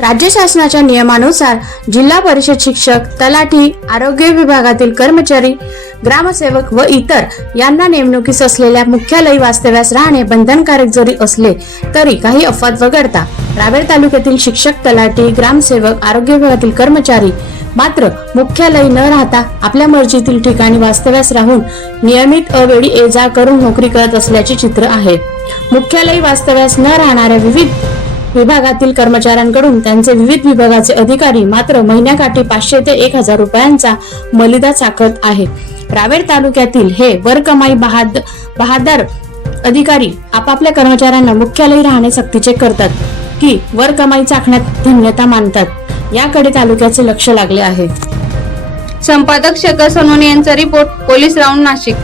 राज्य शासनाच्या नियमानुसार जिल्हा परिषद शिक्षक तलाठी आरोग्य विभागातील कर्मचारी ग्रामसेवक व इतर यांना नेमणुकीस असलेल्या मुख्यालयी वास्तव्यास राहणे बंधनकारक जरी असले तरी काही अफवाद वगळता रावेर तालुक्यातील शिक्षक तलाठी ग्रामसेवक आरोग्य विभागातील कर्मचारी मात्र मुख्यालय न राहता आपल्या मर्जीतील ठिकाणी वास्तव्यास राहून नियमित अवेळी ये जा करून नोकरी करत असल्याचे चित्र आहे. मुख्यालयी वास्तव्यास न राहणाऱ्या विविध विभागातील कर्मचाऱ्यांकडून त्यांचे विविध विभागाचे अधिकारी मात्र महिन्याकाठी पाचशे ते एक हजार रुपयांचा मलिदा चाकत आहे रावेर तालुक्यातील हे वरकमाई बहाद बहादर अधिकारी आपापल्या कर्मचाऱ्यांना मुख्यालयी राहणे सक्तीचे करतात की वर कमाई चाकण्यात धन्यता मानतात याकडे तालुक्याचे लक्ष लागले आहे. संपादक शेखर सोनोने यांचा रिपोर्ट पोलीस राऊंड नाशिक.